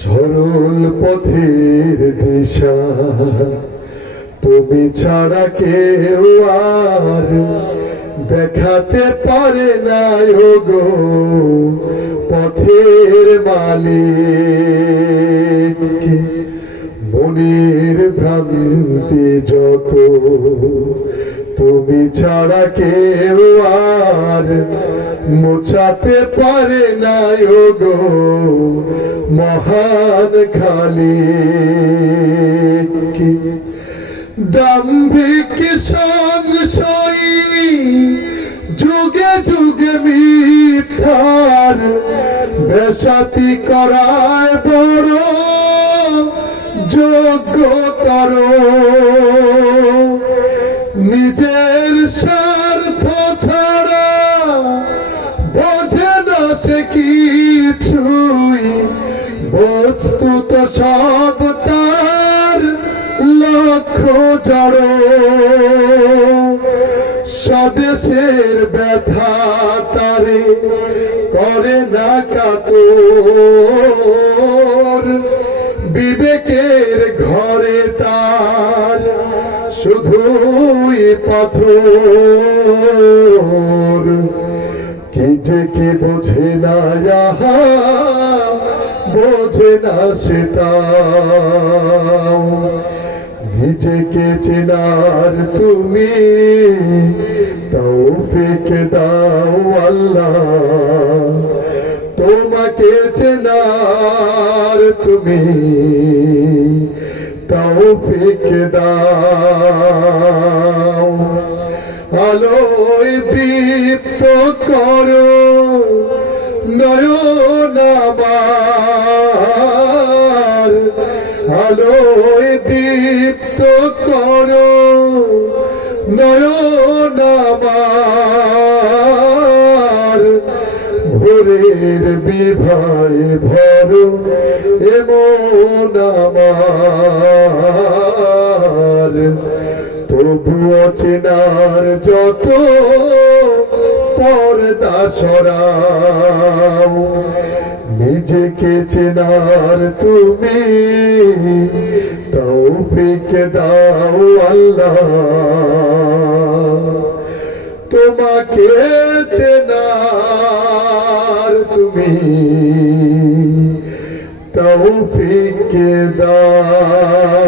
সরল পথের দিশা তুমি ছাড়া কেউ আর দেখাতে পারে না গো পথের মালিক। মনের ভ্রান্তি যত তুমি ছাড়া কেউ আর মোছাতে পারে না গো মহান খালিক। দাম্ভিক সংশয়ী যুগে যুগে মিথ্যার বেশাতি করায় বড় যোগ্যতর। নিজের স্বার্থ ছাড়া বোঝে না সে কিছুই, বস্তুত সব তার লক্ষ্য জড়। স্বদেশের ব্যথা তারে করে না কাতর, বিবেকের ঘরে তার শুধুই পাথর। কি যে কি বোঝে না বোঝে না সে তাও। নিজেকে চেনার তুমি তৌফিক দাও আল্লাহ, তোমাকে চেনার তুমি তৌফিক দাও। আলোয় দীপ্ত করো নয়ন আমার, আলোয় দীপ্ত করো নয়ন আমার। ভোরের বিভয় ভরো এমন আমার, তবুও চেনার যত পর্দা সরাও। নিজেকে চেনার তুমি তৌফিক দাও আল্লাহ, তোমাকে চেনার তুমি তৌফিক দাও।